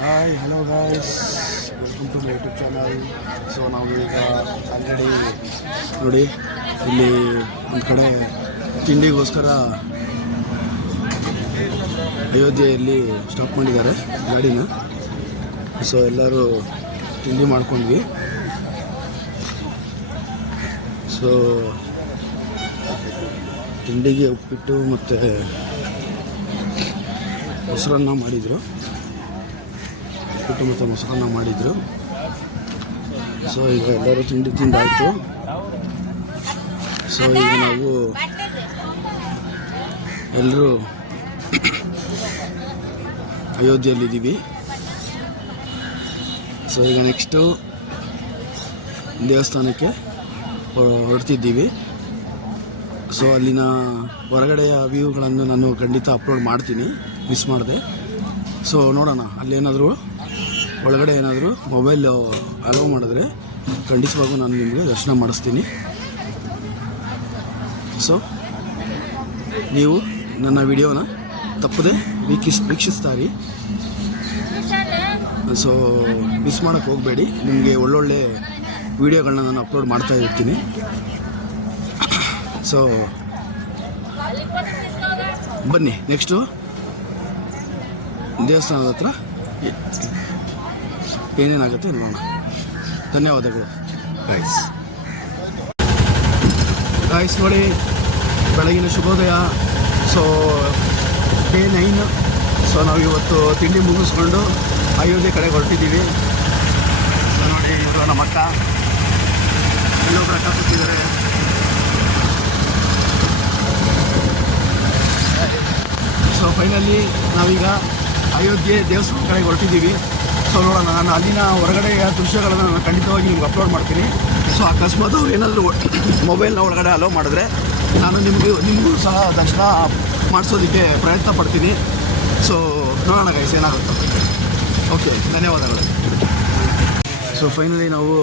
Hi hello guys, welcome to my YouTube channel. So ನಾವು ಈಗ ಅಂಗಡಿ ನೋಡಿ, ಇಲ್ಲಿ ಒಂದು ಕಡೆ ತಿಂಡಿಗೋಸ್ಕರ ಅಯೋಧ್ಯೆಯಲ್ಲಿ ಸ್ಟಾಪ್ ಮಾಡಿದ್ದಾರೆ ಗಾಡಿನ. ಸೊ ಎಲ್ಲರೂ ತಿಂಡಿ ಮಾಡ್ಕೊಂಡ್ವಿ. ಸೊ ತಿಂಡಿಗೆ ಉಪ್ಪಿಟ್ಟು ಮತ್ತು ಮೊಸರನ್ನ ಮಾಡಿದರು. ಉಪ್ಪಿಟ್ಟು ಮತ್ತು ಮೊಸರನ್ನ ಮಾಡಿದರು. ಸೊ ಈಗ ಎಲ್ಲರೂ ತಿಂಡಿ ತಿಂದಾಯಿತು. ಸೊ ಈಗ ನಾವು ಎಲ್ಲರೂ ಅಯೋಧ್ಯೆಯಲ್ಲಿದ್ದೀವಿ. ಸೊ ಈಗ ನೆಕ್ಸ್ಟು ದೇವಸ್ಥಾನಕ್ಕೆ ಹೊರಡ್ತಿದ್ದೀವಿ. ಸೊ ಅಲ್ಲಿನ ಹೊರಗಡೆಯ ವ್ಯೂಗಳನ್ನು ನಾನು ಖಂಡಿತ ಅಪ್ಲೋಡ್ ಮಾಡ್ತೀನಿ, ಮಿಸ್ ಮಾಡಿದೆ. ಸೊ ನೋಡೋಣ, ಅಲ್ಲೇನಾದರೂ ಒಳಗಡೆ ಏನಾದರೂ ಮೊಬೈಲ್ ಅಲೋ ಮಾಡಿದ್ರೆ ಖಂಡಿತವಾಗೂ ನಾನು ನಿಮಗೆ ದರ್ಶನ ಮಾಡಿಸ್ತೀನಿ. ಸೊ ನೀವು ನನ್ನ ವಿಡಿಯೋನ ತಪ್ಪದೆ ವೀಕ್ಷಿಸ್ತಾ ಇರಿ. ಸೊ ಮಿಸ್ ಮಾಡೋಕ್ಕೆ ಹೋಗಬೇಡಿ. ನಿಮಗೆ ಒಳ್ಳೊಳ್ಳೆ ವಿಡಿಯೋಗಳನ್ನ ನಾನು ಅಪ್ಲೋಡ್ ಮಾಡ್ತಾ ಇರ್ತೀನಿ. ಸೊ ಬನ್ನಿ, ನೆಕ್ಸ್ಟು ದೇವಸ್ಥಾನದ ಹತ್ರ ಏನೇನಾಗುತ್ತೆ ನೋಡೋಣ. ಧನ್ಯವಾದಗಳು ಗಾಯ್ಸ್. ನೋಡಿ, ಬೆಳಗಿನ ಶುಭೋದಯ. So day 9. ಸೊ ನಾವು ಇವತ್ತು ತಿಂಡಿ ಮುಗಿಸ್ಕೊಂಡು ಅಯೋಧ್ಯೆ ಕಡೆ ಹೊರಟಿದ್ದೀವಿ. ಸೊ ನೋಡಿ, ಇವರು ನಮ್ಮ ಅಕ್ಕ ಎಲ್ಲೊಬ್ಬರು ಅಕ್ಕ ಕೂತಿದ್ದಾರೆ. ಸೊ ಫೈನಲಿ ನಾವೀಗ ಅಯೋಧ್ಯೆ ದೇವಸ್ಥಾನ ಕಡೆ ಹೊರಟಿದ್ದೀವಿ. ಸೊ ನೋಡೋಣ, ನಾನು ಅಲ್ಲಿನ ಹೊರಗಡೆಯ ದೃಶ್ಯಗಳನ್ನು ನಾನು ಖಂಡಿತವಾಗಿ ನಿಮ್ಗೆ ಅಪ್ಲೋಡ್ ಮಾಡ್ತೀನಿ. ಸೊ ಅಕಸ್ಮಾತ್ ಅವ್ರು ಏನಾದರೂ ಮೊಬೈಲ್ನ ಒಳಗಡೆ ಅಲೋ ಮಾಡಿದ್ರೆ ನಾನು ನಿಮಗೂ ಸಹ ದರ್ಶನ ಮಾಡಿಸೋದಕ್ಕೆ ಪ್ರಯತ್ನ ಪಡ್ತೀನಿ. ಸೊ ನೋಡೋಣ ಗೈಸ್ ಏನಾಗುತ್ತೆ. ಓಕೆ, ಧನ್ಯವಾದಗಳು. ಸೊ ಫೈನಲಿ ನಾವು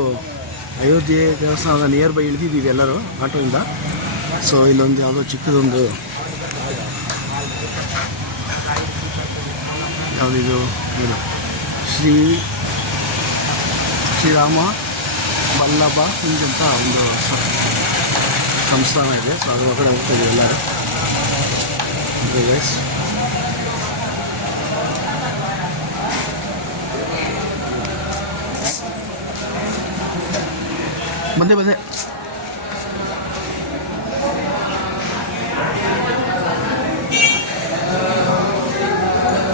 ಅಯೋಧ್ಯೆ ದೇವಸ್ಥಾನದ ನಿಯರ್ ಬೈ ಇಳಿದಿದ್ದೀವಿ ಎಲ್ಲರೂ ಆಟೋಯಿಂದ. ಸೊ ಇಲ್ಲೊಂದು ಯಾವುದೋ ಚಿಕ್ಕದೊಂದು ಯಾವುದಿದು ಶ್ರೀರಾಮ ವಲ್ಲಭ ಹಿಂಗಂತ ಒಂದು ಸಂಸ್ಥಾನ ಇದೆ. ಸೊ ಅದ್ರ ಒಳಗಡೆ ಹೋಗ್ತಾ ಇದ್ದೀವಿ ಎಲ್ಲರೂ. ಬಂದೆ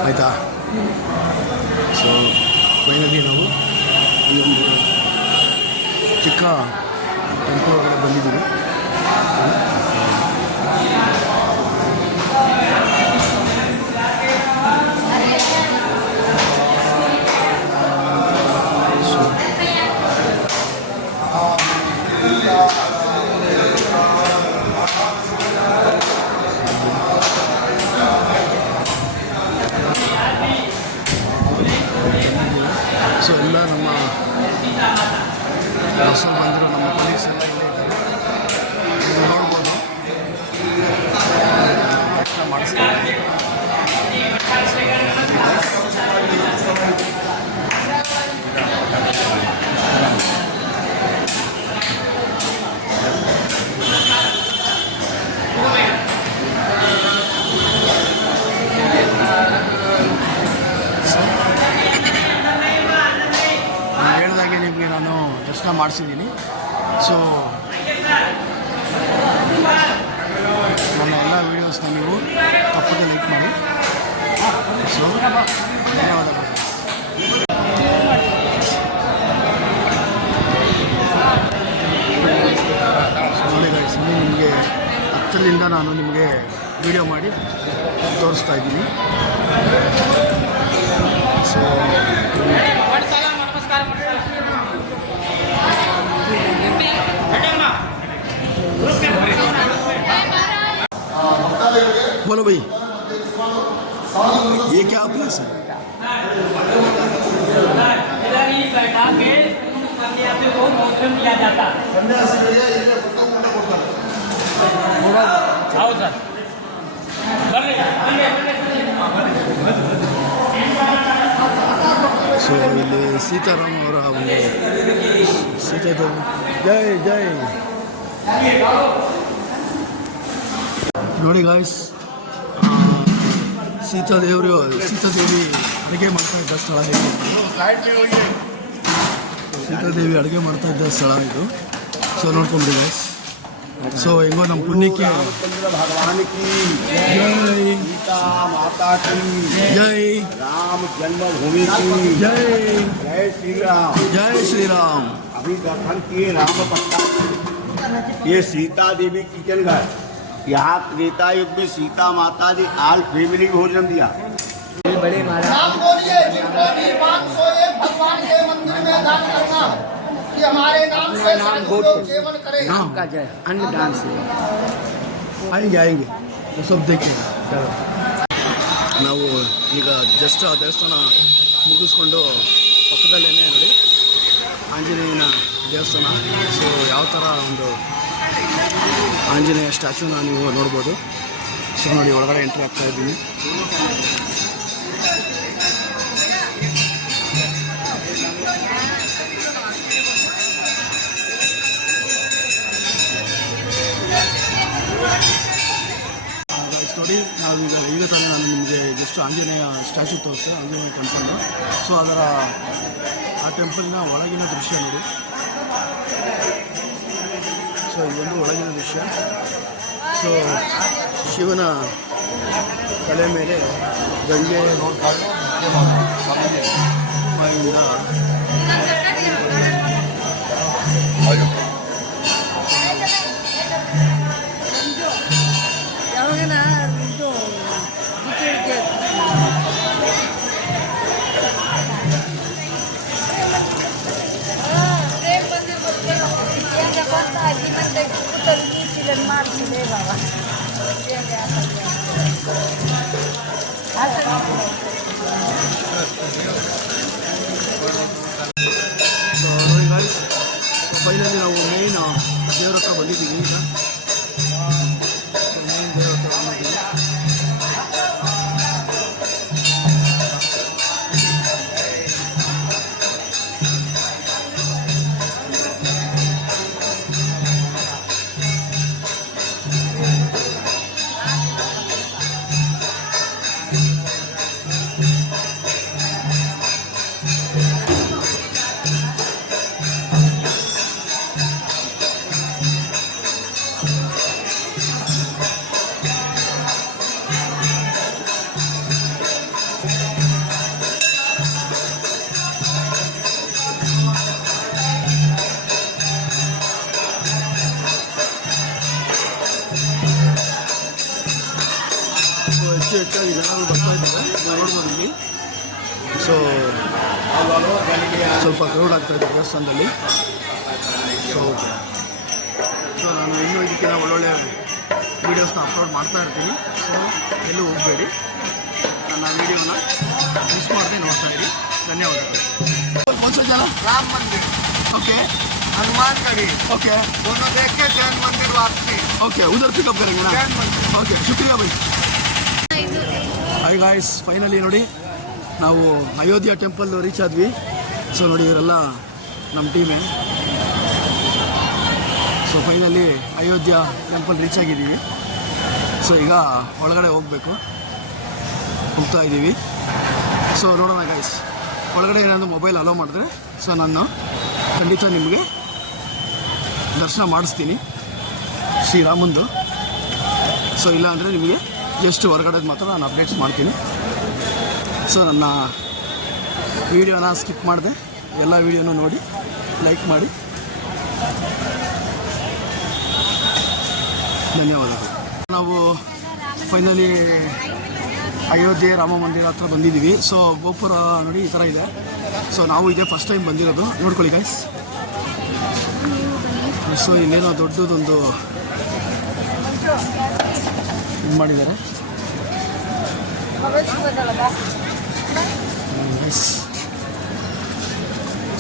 ಆಯಿತಾ. ಸೊ ಫೈನಲಿ ನಾವು ಈ ಒಂದು ಚಿಕ್ಕ ಟೆಂಪಲ್ ಒಳಗಡೆ ಬಂದಿದ್ದೀವಿ. ಸೊ ಎಲ್ಲ ನಮ್ಮ ಬಸ್ಸಲ್ಲಿ ಬಂದಿರೋ ನಮ್ಮ ಕೊಲೀಗ್ಸ್ ಎಲ್ಲ ಇಲ್ಲೇ ಇದ್ದಾರೆ. ನೀವು ನೋಡ್ಬೋದು, ಮಾಡಿಸ್ತಾರೆ. ನಿಮಗೆ ನಾನು ದರ್ಶನ ಮಾಡಿಸಿದ್ದೀನಿ. ಸೊ ನನ್ನ ಎಲ್ಲ ವೀಡಿಯೋಸ್ನ ನೀವು ತಪ್ಪದೆ ಲೈಕ್ ಮಾಡಿ. ಸೊ ಧನ್ಯವಾದಗಳು. ನೋಡಿ ಗೈಸ್, ನಿಮಗೆ ಹತ್ತಿರದಿಂದ ನಾನು ನಿಮಗೆ ವಿಡಿಯೋ ಮಾಡಿ ತೋರಿಸ್ತಾ ಇದ್ದೀನಿ. ಸೊ बोलो भाई, ये क्या प्लेस है? इधर ही बैठा के सन्यासी को मोक्षम दिया जाता है. आओ सर, बर्रे ಸೊ ಇಲ್ಲಿ ಸೀತಾರಾಮ್ ಅವರ ಒಂದು ಸೀತಾದೇವಿ ಜೈ ಜೈ ನೋಡಿ ಗಾಯ್ಸ್, ಸೀತಾದೇವಿ ಅಡುಗೆ ಮಾಡ್ತಾ ಇದ್ದ ಸ್ಥಳ ಇದು. ಸೀತಾದೇವಿ ಅಡುಗೆ ಮಾಡ್ತಾ ಇದ್ದ ಸ್ಥಳ ಇದು. So ನೋಡ್ಕೊಂಡ್ರಿ guys. ಸೊ ಹೆಂಗೋ ನಮ್ಮ ಪುಣ್ಯಕ್ಕೆ भगवान की ಜೈ सीता माता की ಜೈ राम जन्मभूमि की ಜೈ जय श्री राम। ಜೈ ಶ್ರೀರಾಮ್. अभी दर्शन किए राम पट्टा। ये सीता देवी किचन घर, यहाँ त्रेता युग में सीता माता जी आल फैमिली भोजन दिया। नाम बोलिए, जिनको भी 501 भगवान के मंदिर में दान करना कि हमारे नाम से साधु लोग सेवन करें। का जय अन्नदान से ಆಯ್ಗೆ ಸ್ವಲ್ಪ ದೇಖಿಗೆ ನಾವು ಈಗ ಜಸ್ಟ್ ಆ ದೇವಸ್ಥಾನ ಮುಗಿಸ್ಕೊಂಡು ಪಕ್ಕದಲ್ಲೇ ನೋಡಿ ಆಂಜನೇಯನ ದೇವಸ್ಥಾನ. ಸೊ ಯಾವ ಥರ ಒಂದು ಆಂಜನೇಯ ಸ್ಟ್ಯಾಚ್ಯೂನ ನೀವು ನೋಡ್ಬೋದು. ಸೊ ನೋಡಿ ಒಳಗಡೆ ಎಂಟ್ರಿ ಆಗ್ತಾ ಇದ್ದೀನಿ. ನೋಡಿ ನಾವೀಗ ಈಗ ತಾನೇ ನಾನು ನಿಮಗೆ ಜಸ್ಟ್ ಆಂಜನೇಯ ಸ್ಟ್ಯಾಚ್ಯೂ ತೋರಿಸ್ತೆ, ಆಂಜನೇಯ ಟೆಂಪಲ್ಲು. ಸೊ ಅದರ ಆ ಟೆಂಪಲ್ನ ಒಳಗಿನ ದೃಶ್ಯ ನೋಡಿ. ಸೊ ಇದೊಂದು ಒಳಗಿನ ದೃಶ್ಯ. ಸೊ ಶಿವನ ತಲೆ ಮೇಲೆ ಗಂಗೆ ಬಾಯಿಂದ ನೋಡಿ ಗಾಯ್ಸ್, ಫೈನಲಿ ನಾವು ಮೇನ್ ದೇವ್ರ ಹತ್ರ ಬಂದಿದ್ದೀವಿ. ಈಗ ಮೇನ್ ದೇವ್ರ ಹತ್ರ ಬಂದಿದ್ದೀವಿ. ಹೆಚ್ಚಾಗಿ ಜನರು ಬರ್ತಾ ಇದ್ದಾರೆ, ನೋಡ್ಬೋದು ಇಲ್ಲಿ. ಸೊ ಸ್ವಲ್ಪ ಕ್ರೌಡ್ ಆಗ್ತಾಯಿದೆ ದೇವಸ್ಥಾನದಲ್ಲಿ. ಸೊ ನಾನು ಇನ್ನೂ ಇದಕ್ಕೆಲ್ಲ ಒಳ್ಳೊಳ್ಳೆ ವೀಡಿಯೋಸ್ನ ಅಪ್ಲೋಡ್ ಮಾಡ್ತಾ ಇರ್ತೀನಿ. ಸೊ ಎಲ್ಲೂ ಹೋಗಬೇಡಿ, ನನ್ನ ವೀಡಿಯೋನ ಮಿಸ್ ಮಾಡದೆ ನೋಡ್ತಾ ಇರಿ. ಧನ್ಯವಾದಗಳು. कौन सा जाना? राम मंदिर, ओके हनुमान गढ़ी, ओके दोनों देख के जैन मंदिर वापसी। ओके उधर पिकअप करेंगे ना? जैन मंदिर। ಓಕೆ ಶುಕ್ರಿಯಾ ಬೈ. ಹಾಯ್ ಗಾಯ್ಸ್, ಫೈನಲಿ ನೋಡಿ ನಾವು ಅಯೋಧ್ಯ ಟೆಂಪಲ್ ರೀಚ್ ಆದ್ವಿ. ಸೊ ನೋಡಿ ಇವರೆಲ್ಲ ನಮ್ಮ ಟೀಮೇ. So finally Ayodhya temple reach ಆಗಿದ್ದೀವಿ. ಸೊ ಈಗ ಒಳಗಡೆ ಹೋಗ್ತಾ ಇದ್ದೀವಿ. ಸೊ ನೋಡೋಣ ಗಾಯ್ಸ್, ಒಳಗಡೆ ಏನಾದರೂ ಮೊಬೈಲ್ ಅಲೋ ಮಾಡಿದ್ರೆ ಸೊ ನಾನು ಖಂಡಿತ ನಿಮಗೆ ದರ್ಶನ ಮಾಡಿಸ್ತೀನಿ ಶ್ರೀರಾಮಂದು. ಸೊ ಇಲ್ಲ ಅಂದರೆ ನಿಮಗೆ ಜಸ್ಟ್ ಹೊರಗಡೆದು ಮಾತ್ರ ನಾನು ಅಪ್ಡೇಟ್ಸ್ ಮಾಡ್ತೀನಿ. ಸೊ ನನ್ನ ವೀಡಿಯೋನ ಸ್ಕಿಪ್ ಮಾಡಿದೆ, ಎಲ್ಲ ವೀಡಿಯೋನೂ ನೋಡಿ ಲೈಕ್ ಮಾಡಿ. ಧನ್ಯವಾದಗಳು. ನಾವು ಫೈನಲಿ ಅಯೋಧ್ಯೆ ರಾಮ ಮಂದಿರ ಹತ್ರ ಬಂದಿದ್ದೀವಿ. ಸೊ ಗೋಪುರ ನೋಡಿ ಈ ಥರ ಇದೆ. ಸೊ ನಾವು ಇದೇ ಫಸ್ಟ್ ಟೈಮ್ ಬಂದಿರೋದು, ನೋಡ್ಕೊಳ್ಳಿ ಗೈಸ್. ಸೊ ಇಲ್ಲೇನೋ ದೊಡ್ಡದೊಂದು ಇದು ಮಾಡಿದ್ದಾರೆ.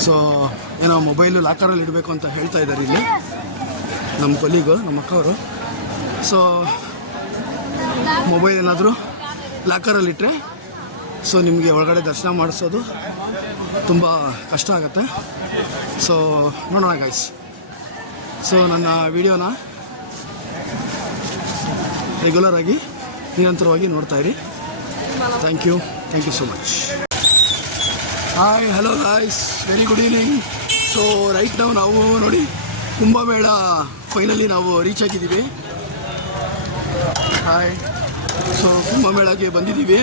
ಸೊ ಏನೋ ಮೊಬೈಲು ಲಾಕರಲ್ಲಿ ಇಡಬೇಕು ಅಂತ ಹೇಳ್ತಾ ಇದ್ದಾರೆ ಇಲ್ಲಿ ನಮ್ಮ ಕೊಲೀಗು, ನಮ್ಮ ಅಕ್ಕವರು. ಸೊ ಮೊಬೈಲ್ ಏನಾದರೂ ಲಾಕರಲ್ಲಿಟ್ಟರೆ ಸೊ ನಿಮಗೆ ಒಳಗಡೆ ದರ್ಶನ ಮಾಡಿಸೋದು ತುಂಬ ಕಷ್ಟ ಆಗುತ್ತೆ. ಸೊ ನೋಡೋಣ ಗೈಸ್. ಸೊ ನನ್ನ ವಿಡಿಯೋನ ರೆಗ್ಯುಲರ್ ಆಗಿ ನಿರಂತರವಾಗಿ ನೋಡ್ತಾಯಿರಿ. Thank you so much. Hi, hello guys, very good evening. So right ನಾವು ನೋಡಿ ಕುಂಭಮೇಳ ಫೈನಲಿ ನಾವು ರೀಚ್ ಆಗಿದ್ದೀವಿ. ಹಾಯ್, ಸೊ ಕುಂಭಮೇಳಕ್ಕೆ ಬಂದಿದ್ದೀವಿ.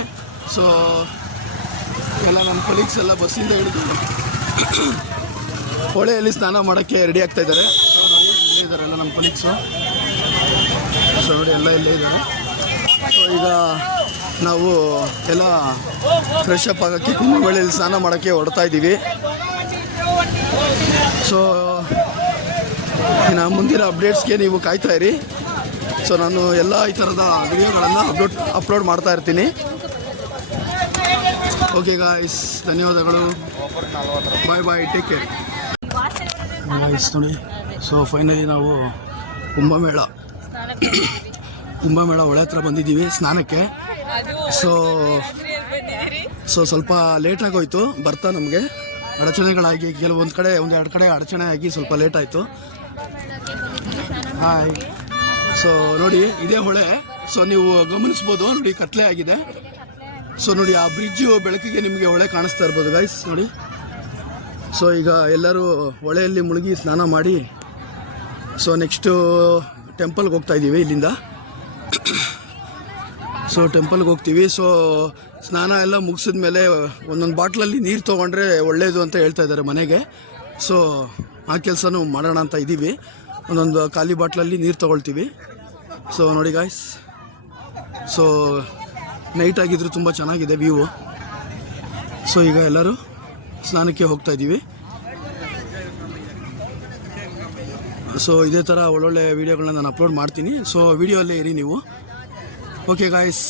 ಸೊ ಎಲ್ಲ ನಮ್ಮ ಕೊಲೀಗ್ಸ್ ಎಲ್ಲ ಬಸ್ಸಿಂದ ಹಿಡಿದು ಹೊಳೆಯಲ್ಲಿ ಸ್ನಾನ ಮಾಡೋಕ್ಕೆ ರೆಡಿ ಆಗ್ತಾ ಇದ್ದಾರೆ. ಸೊ ನೋಡಿ ಇಲ್ಲೇ ಇದ್ದಾರೆ ಎಲ್ಲ ನಮ್ಮ ಕೊಲೀಗ್ಸು. ಸೊ ನೋಡಿ ಎಲ್ಲ ಇಲ್ಲೇ ಇದ್ದಾರೆ. ಸೊ ಈಗ ನಾವು ಎಲ್ಲ ಫ್ರೆಶ್ ಅಪ್ ಆಗೋಕ್ಕೆ ಕುಂಭಮೇಳೆಯಲ್ಲಿ ಸ್ನಾನ ಮಾಡೋಕ್ಕೆ ಹೊರಡ್ತಾ ಇದ್ದೀವಿ. ಸೊ ಇನ್ನು ಮುಂದಿನ ಅಪ್ಡೇಟ್ಸ್ಗೆ ನೀವು ಕಾಯ್ತಾ ಇರಿ. ಸೊ ನಾನು ಎಲ್ಲ ಈ ಥರದ ವಿಡಿಯೋಗಳನ್ನು ಅಪ್ಲೋಡ್ ಮಾಡ್ತಾ ಇರ್ತೀನಿ. ಓಕೆ ಗಾಯ್ಸ್, ಧನ್ಯವಾದಗಳು. ಬಾಯ್, ಟೇಕ್ ಕೇರ್ ಗಾಯ್ಸ್. ನೋಡಿ, ಸೊ ಫೈನಲಿ ನಾವು ಕುಂಭಮೇಳ ಹೊಳೆ ಹತ್ರ ಬಂದಿದ್ದೀವಿ ಸ್ನಾನಕ್ಕೆ. ಸೊ ಸ್ವಲ್ಪ ಲೇಟ್ ಆಗೋಯ್ತು ಬರ್ತಾ, ನಮಗೆ ಅಡಚಣೆಗಳಾಗಿ ಕೆಲವೊಂದು ಕಡೆ ಒಂದೆರಡು ಕಡೆ ಅಡಚಣೆ ಆಗಿ ಸ್ವಲ್ಪ ಲೇಟ್ ಆಯಿತು. ಹಾಯ್, ಸೊ ನೋಡಿ ಇದೇ ಹೊಳೆ. ಸೊ ನೀವು ಗಮನಿಸ್ಬೋದು, ನೋಡಿ ಕತ್ಲೆ ಆಗಿದೆ. ಸೊ ನೋಡಿ ಆ ಬ್ರಿಡ್ಜು ಬೆಳಕಿಗೆ ನಿಮಗೆ ಹೊಳೆ ಕಾಣಿಸ್ತಾ ಇರ್ಬೋದು ಗೈಸ್ ನೋಡಿ. ಸೊ ಈಗ ಎಲ್ಲರೂ ಹೊಳೆಯಲ್ಲಿ ಮುಳುಗಿ ಸ್ನಾನ ಮಾಡಿ ಸೊ ನೆಕ್ಸ್ಟು ಟೆಂಪಲ್ಗೆ ಹೋಗ್ತಾ ಇದ್ದೀವಿ ಇಲ್ಲಿಂದ. ಸೊ ಟೆಂಪಲ್ಗೆ ಹೋಗ್ತೀವಿ. ಸೊ ಸ್ನಾನ ಎಲ್ಲ ಮುಗಿಸಿದ ಮೇಲೆ ಒಂದೊಂದು ಬಾಟ್ಲಲ್ಲಿ ನೀರು ತೊಗೊಂಡ್ರೆ ಒಳ್ಳೆಯದು ಅಂತ ಹೇಳ್ತಾ ಇದ್ದಾರೆ ಮನೆಗೆ. ಸೊ ಆ ಕೆಲಸನೂ ಮಾಡೋಣ ಅಂತ ಇದ್ದೀವಿ. ಒಂದೊಂದು ಖಾಲಿ ಬಾಟ್ಲಲ್ಲಿ ನೀರು ತೊಗೊಳ್ತೀವಿ. ಸೊ ನೋಡಿ ಗಾಯ್ಸ್, ಸೊ ನೈಟ್ ಆಗಿದ್ರು ತುಂಬ ಚೆನ್ನಾಗಿದೆ ವ್ಯೂ. ಸೊ ಈಗ ಎಲ್ಲರೂ ಸ್ನಾನಕ್ಕೆ ಹೋಗ್ತಾ ಇದ್ದೀವಿ. ಸೊ ಇದೇ ಥರ ಒಳ್ಳೊಳ್ಳೆ ವೀಡಿಯೋಗಳನ್ನ ನಾನು ಅಪ್ಲೋಡ್ ಮಾಡ್ತೀನಿ. ಸೊ ವಿಡಿಯೋಲ್ಲೇ ಇರಿ ನೀವು. ಓಕೆ ಗಾಯ್ಸ್,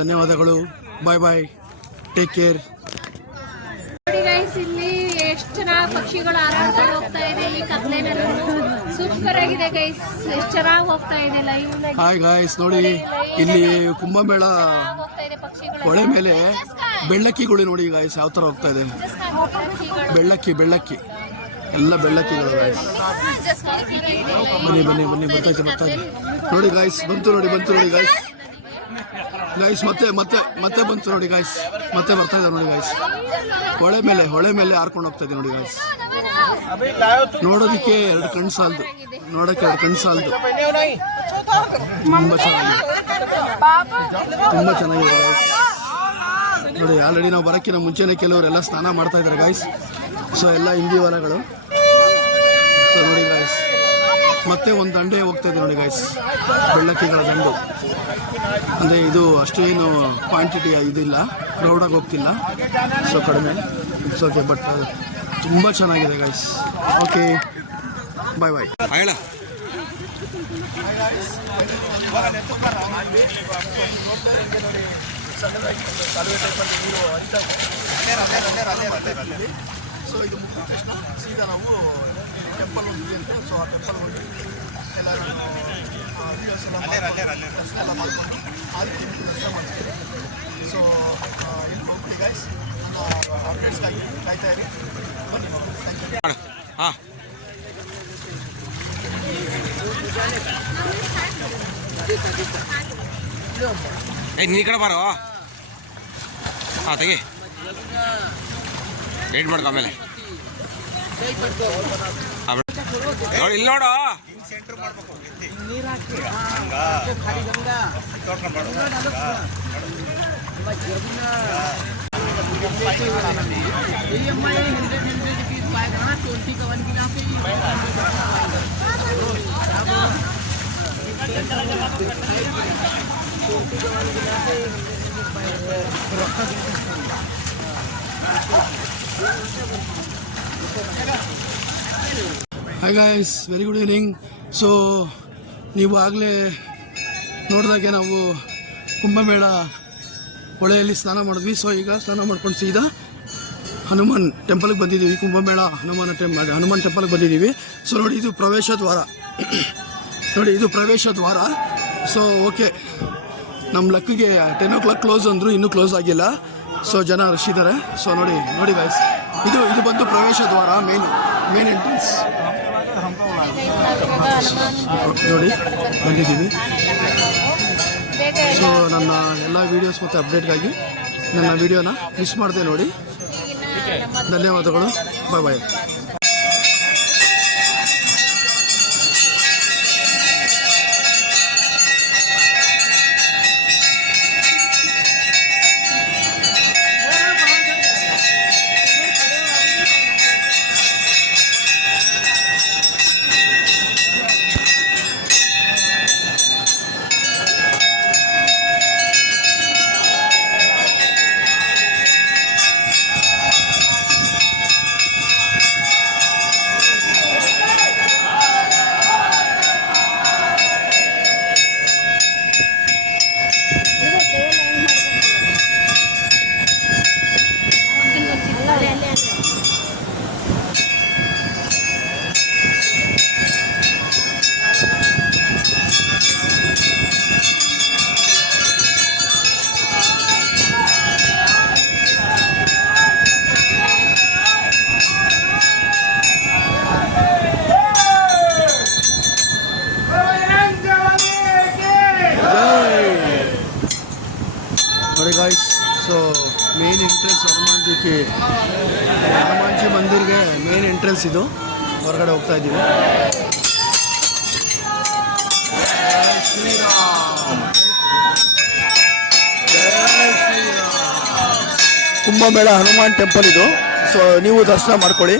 ಧನ್ಯವಾದಗಳು. ಬಾಯ್, ಟೇಕ್ ಕೇರ್. ನೋಡಿ ಗೈಸ್, ಇಲ್ಲಿ ಎಷ್ಟು ಚೆನ್ನಾಗಿ ಪಕ್ಷಿಗಳು ಹಾರಾಡ್ಕೊಂಡು ಹೋಗ್ತಾ ಇದೆ. ಇಲ್ಲಿ ಕತ್ಲೆನಲ್ಲೂ ಸೂಪರ್ ಆಗಿದೆ ಗೈಸ್, ಎಷ್ಟು ಚೆನ್ನಾಗಿ ಹೋಗ್ತಾ ಇದೆ ಲೈವ್. ಹಾಯ್ ಗಾಯ್ಸ್, ನೋಡಿ ಇಲ್ಲಿ ಕುಂಭಮೇಳ ಹೊಳೆ ಮೇಲೆ ಬೆಳ್ಳಕ್ಕಿಗಳು ನೋಡಿ ಗಾಯ್ಸ್ ಯಾವ ಥರ ಹೋಗ್ತಾ ಇದೆ. ಬೆಳ್ಳಕ್ಕಿ ಎಲ್ಲ ಬೆಳ್ಳಕ್ಕಿಗಳು ಗಾಯ್ಸ್. ಬನ್ನಿ ಬರ್ತಾ ಇದೆ ನೋಡಿ ಗಾಯ್ಸ್. ಬಂತು ನೋಡಿ ಗಾಯ್ಸ್. ಮತ್ತೆ ಬಂತು ನೋಡಿ ಗಾಯ್ಸ್. ಮತ್ತೆ ಬರ್ತಾ ಇದೆ ನೋಡಿ ಗಾಯ್ಸ್. ಹೊಳೆ ಮೇಲೆ ಹಾರ್ಕೊಂಡು ಹೋಗ್ತಾ ಇದೆ ನೋಡಿ ಗಾಯ್ಸ್. ನೋಡೋದಕ್ಕೆ ಎರಡು ಕಣ್ಣು ಸಾಲದು. ತುಂಬ ಚೆನ್ನಾಗಿದೆ ಗಾಯ್ಸ್. ನೋಡಿ ಆಲ್ರೆಡಿ ನಾವು ಬರೋಕ್ಕಿಂತ ಮುಂಚೆನೇ ಕೆಲವರೆಲ್ಲ ಸ್ನಾನ ಮಾಡ್ತಾ ಇದ್ದಾರೆ ಗಾಯ್ಸ್. ಸೊ ಎಲ್ಲ ಹಿಂದಿ ಹೊಲಗಳು. ಸೊ ನೋಡಿ ಗಾಯ್ಸ್, ಮತ್ತೆ ಒಂದು ದಂಡೆ ಹೋಗ್ತಾ ಇದೆ ನೋಡಿ ಗಾಯ್ಸ್, ಬೆಳ್ಳಕ್ಕಿಗಳ ದಂಡು. ಅಂದರೆ ಇದು ಅಷ್ಟೇನು ಕ್ವಾಂಟಿಟಿ ಇದಿಲ್ಲ, ಕ್ರೌಡಾಗಿ ಹೋಗ್ತಿಲ್ಲ. ಸೊ ಕಡಿಮೆ, ಇಟ್ಸ್ ಓಕೆ. ಬಟ್ ತುಂಬ ಚೆನ್ನಾಗಿದೆ ಗಾಯ್ಸ್. ಓಕೆ, ಬಾಯ್. ಹೇಳ ಸೊ ಇದು ಮುಗಿದ ತಕ್ಷಣ ಸೀದಾ ನಾವು ಟೆಂಪಲ್ ಹೋಗಿದ್ವಿ ಅಂತ. ಸೊ ಆ ಟೆಂಪಲ್ ಹೋಗಿ ಎಲ್ಲರೂ ವೀಡಿಯೋಸ್ ಎಲ್ಲ ದರ್ಶನ ಎಲ್ಲ ಮಾಡ್ಕೊಂಡು ಆದ್ರೆ ನಿಮಗೆ ದರ್ಶನ ಮಾಡ್ತೀವಿ. ಸೊ ಇಲ್ಲಿ ಹೋಗ್ತೀವಿ ಗೈಸ್. ನನ್ನ ಅಪ್ಡೇಟ್ಸ್ಗಾಗಿ ಕಾಯ್ತಾ ಇರಿ. ಬನ್ನಿ ಹಾಂ. ನೀ ಕಡೆ ಬಾರೋ. ಹಾಂ ತೆಗಿ, ವೇಟ್ ಮಾಡ್ಕೊ. ಆಮೇಲೆ ನೋಡಿ ಇಲ್ಲಿ ನೋಡು. Hi guys, very good evening. So ನೀವು ಆಗಲೇ ನೋಡಿದಾಗೆ ನಾವು ಕುಂಭಮೇಳ ಹೊಳೆಯಲ್ಲಿ ಸ್ನಾನ ಮಾಡಿದ್ವಿ. ಸೊ ಈಗ ಸ್ನಾನ ಮಾಡ್ಕೊಂಡು ಸೀದಾ ಹನುಮಾನ್ ಟೆಂಪಲ್ಗೆ ಬಂದಿದ್ದೀವಿ. ಕುಂಭಮೇಳ ಹನುಮಾನ್ ಟೆಂಪಲ್ಗೆ ಬಂದಿದ್ದೀವಿ. ಸೊ ನೋಡಿ ಇದು ಪ್ರವೇಶ ದ್ವಾರ. ಸೊ ಓಕೆ, ನಮ್ಮ ಲಕ್ಕಿಗೆ 10 o'clock ಕ್ಲೋಸ್ ಅಂದರು, ಇನ್ನೂ ಕ್ಲೋಸ್ ಆಗಿಲ್ಲ. ಸೊ ಜನ ರಶ್ ಇದ್ದಾರೆ. ಸೊ ನೋಡಿ ಗೈಸ್, ಇದು ಬಂದು ಪ್ರವೇಶ ದ್ವಾರ, ಮೇನ್ ಎಂಟ್ರೆನ್ಸ್. ನೋಡಿ ಬಂದಿದ್ದೀವಿ. ಸೊ ನನ್ನ ಎಲ್ಲ ವೀಡಿಯೋಸ್ ಮತ್ತು ಅಪ್ಡೇಟ್ಗಾಗಿ ನನ್ನ ವೀಡಿಯೋನ ಮಿಸ್ ಮಾಡದೆ ನೋಡಿ. ಧನ್ಯವಾದಗಳು. ಬಾಯ್. ನೋಡಿ ಗಾಯ್ಸ್, ಸೊ ಮೇನ್ ಎಂಟ್ರೆನ್ಸ್ ಹನುಮಾನ್ಜಿ ಮಂದಿರ್ಗೆ ಮೇನ್ ಎಂಟ್ರೆನ್ಸ್ ಇದು. ಹೊರಗಡೆ ಹೋಗ್ತಾ ಇದ್ದೀವಿ. ಕುಂಭಮೇಳ ಹನುಮಾನ್ ಟೆಂಪಲ್ ಇದು. ಸೊ ನೀವು ದರ್ಶನ ಮಾಡ್ಕೊಳ್ಳಿ.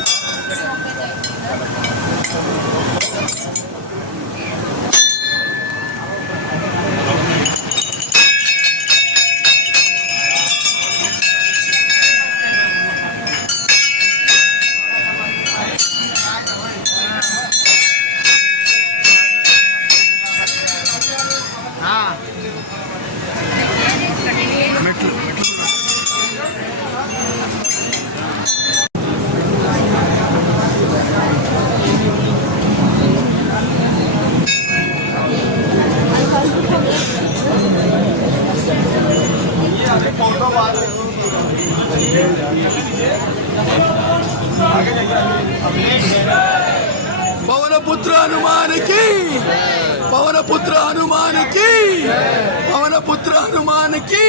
पवनपुत्र हनुमान की, पवनपुत्र हनुमान की, पवनपुत्र हनुमान की.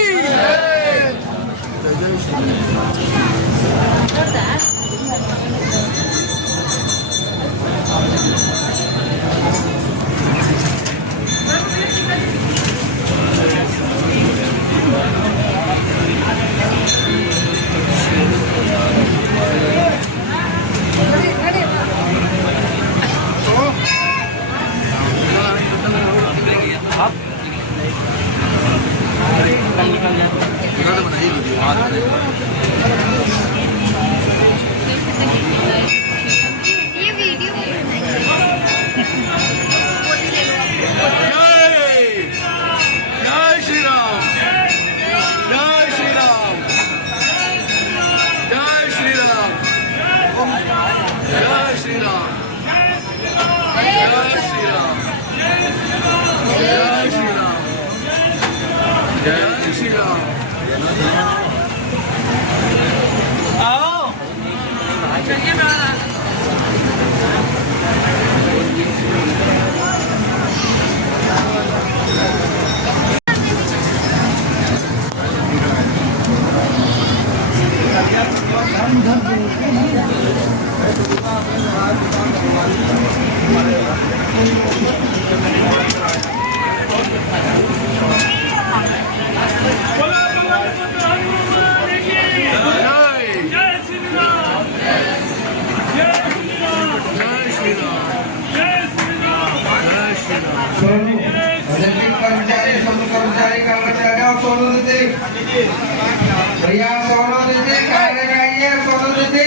भैया सोनो दीदी कार्य आइए सोनो दीदी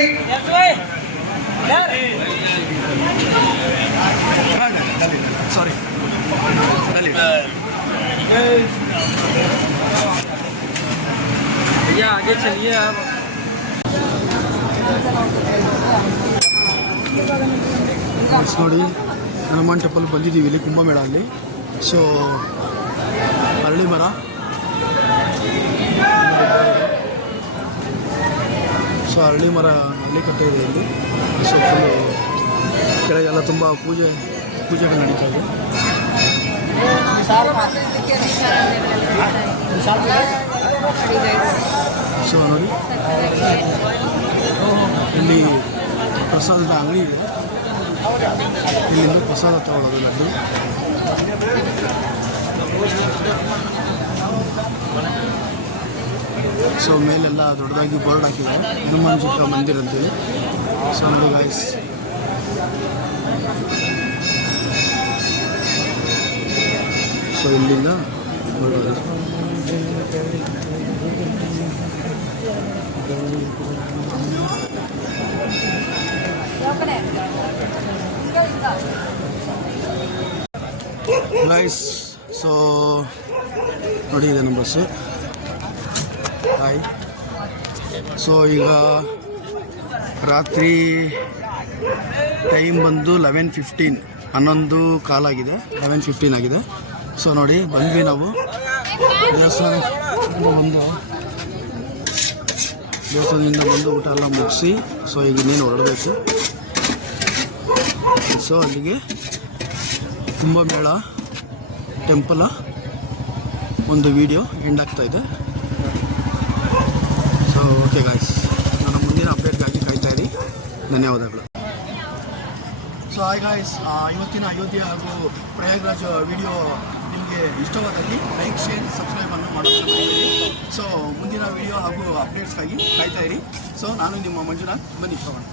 सॉरी भैया आगे चलिए आप. ನೋಡಿ ಹನುಮಾನ್ ಟೆಂಪಲ್ ಬಂದಿದ್ದೀವಿ ಇಲ್ಲಿ ಕುಂಭಮೇಳ ಅಲ್ಲಿ. ಸೊ ಅರಳಿ ಮರ ಸೊ ಹಳ್ಳಿ ಮರ ಕಟ್ಟೆ ಇದೆ ಇಲ್ಲಿ. ಸೊ ಫುಲ್ಲು ಕೆಳಗೆಲ್ಲ ತುಂಬ ಪೂಜೆಗಳು ನಡೀತಾ ಇದೆ. ಸೊ ನೋಡಿ ಇಲ್ಲಿ ಪ್ರಸಾದದ ಅಂಗಡಿ ಇದೆ. ಇಲ್ಲಿಂದ ಪ್ರಸಾದ ತಗೊಳ್ಳೋದು ಲಡ್ಡು. ಸೊ ಮೇಲೆಲ್ಲ ದೊಡ್ಡದಾಗಿ ಬೋರ್ಡ್ ಹಾಕಿದ್ದಾರೆ, ಹನುಮಾನ್ಜಿಕ ಮಂದಿರ ಅಂತೇಳಿ. ಸೊ ನೋಡಿ ಗೈಸ್, ಸೊ ಇಲ್ಲಿಂದ ಹೊರಡೋದು. ಗೈಸ್, ಸೊ ನೋಡಿ ಇದೆ ನಮ್ಮ ಬಸ್ಸು. ಹಾಯ್. ಸೊ ಈಗ ರಾತ್ರಿ ಟೈಮ್ ಬಂದು 11:15, 11:15 ಆಗಿದೆ, 11:15 ಆಗಿದೆ. ಸೊ ನೋಡಿ ಬಂದ್ವಿ ನಾವು ದೇವಸ್ಥಾನದಿಂದ ಬಂದು ಊಟ ಎಲ್ಲ ಮುಗಿಸಿ ಸೊ ಈಗ ಇನ್ನೇನು ಹೊರಡಬೇಕು. ಸೊ ಅಲ್ಲಿಗೆ ಕುಂಭಮೇಳ ಟೆಂಪಲ ಒಂದು ವಿಡಿಯೋ ಎಂಡ್ ಆಗ್ತಾ ಇದೆ. ಸೊ ಓಕೆ ಗಾಯ್ಸ್, ನನ್ನ ಮುಂದಿನ ಅಪ್ಡೇಟ್ಗಾಗಿ ಕಾಯ್ತಾ ಇರಿ. ಧನ್ಯವಾದಗಳು. ಸೊ ಹಾಯ್ ಗಾಯ್ಸ್, ಇವತ್ತಿನ ಅಯೋಧ್ಯೆ ಹಾಗೂ ಪ್ರಯಾಗ್ರಾಜ್ ವಿಡಿಯೋ ನಿಮಗೆ ಇಷ್ಟವಾದಲ್ಲಿ ಲೈಕ್, ಶೇರ್, ಸಬ್ಸ್ಕ್ರೈಬ್ ಅನ್ನು ಮಾಡೋದು. ಸೊ ಮುಂದಿನ ವಿಡಿಯೋ ಹಾಗೂ ಅಪ್ಡೇಟ್ಸ್ಗಾಗಿ ಕಾಯ್ತಾ ಇರಿ. ಸೊ ನಾನು ನಿಮ್ಮ ಮಂಜುನಾಥ್, ಬನ್ನಿ ಹೋಗೋಣ.